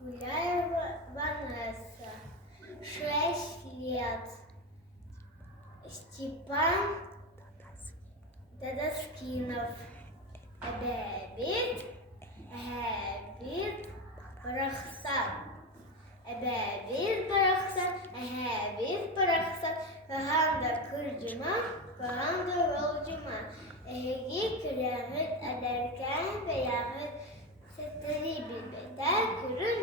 Гуляева Ванесса, 6 лет. Степан Дадаскинов. Эбээбит, эhээбит, барахсан. Эбээбит, барахсан, эhээбит, барахсан. Kahanda kırcıma, kahanda yolcuma. Ehegi kıramet ederken ve yağıt setleri bir beter kırır